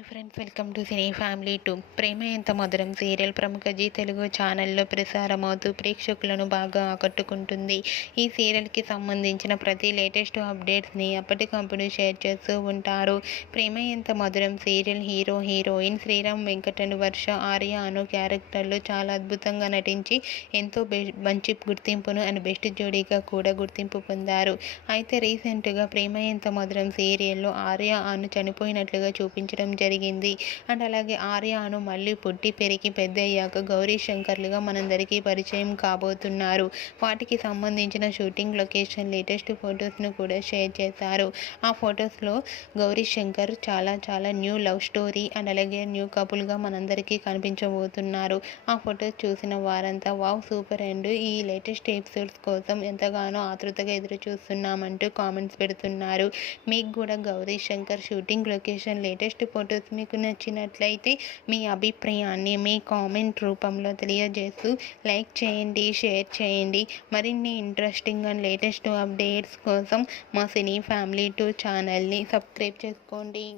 Hi friends, welcome to cine family 2. ప్రేమ ఎంత మధురం serial ప్రముఖ జీ తెలుగు ఛానల్లో ప్రసారమవుతూ ప్రేక్షకులను బాగా ఆకట్టుకుంటుంది. ఈ సీరియల్కి సంబంధించిన ప్రతి లేటెస్ట్ అప్డేట్స్ని అప్పటికప్పుడు షేర్ చేస్తూ ఉంటారు. ప్రేమ ఎంత మధురం serial hero heroine Sriram Venkatan, వర్ష, ఆర్య అను క్యారెక్టర్లు చాలా అద్భుతంగా నటించి ఎంతో మంచి గుర్తింపును అండ్ బెస్ట్ జోడీగా కూడా గుర్తింపు పొందారు. అయితే రీసెంట్గా ప్రేమ ఎంత మధురం సీరియల్లో ఆర్య అను చనిపోయినట్లుగా చూపించడం జరిగింది. అండ్ అలాగే ఆర్యను మళ్ళీ పుట్టి పెరిగి పెద్దయ్యాక గౌరీ శంకర్లుగా మనందరికీ పరిచయం కాబోతున్నారు. వాటికి సంబంధించిన షూటింగ్ లొకేషన్ లేటెస్ట్ ఫొటోస్ను కూడా షేర్ చేశారు. ఆ ఫొటోస్లో గౌరీ శంకర్ చాలా న్యూ లవ్ స్టోరీ అండ్ అలాగే న్యూ కపుల్గా మనందరికీ కనిపించబోతున్నారు. ఆ ఫొటోస్ చూసిన వారంతా వావ్ సూపర్ అండ్ ఈ లేటెస్ట్ ఎపిసోడ్స్ కోసం ఎంతగానో ఆతృతగా ఎదురు చూస్తున్నామంటూ కామెంట్స్ పెడుతున్నారు. మీకు కూడా Gauri Shankar shooting location latest photos మీకు నచ్చినట్లయితే మీ అభిప్రాయాన్ని మీ కామెంట్ రూపంలో తెలియజేస్తూ లైక్ చేయండి, షేర్ చేయండి. మరిన్ని ఇంట్రెస్టింగ్ అండ్ లేటెస్ట్ అప్డేట్స్ కోసం మా సినీ ఫ్యామిలీ 2 ఛానల్ని సబ్స్క్రైబ్ చేసుకోండి.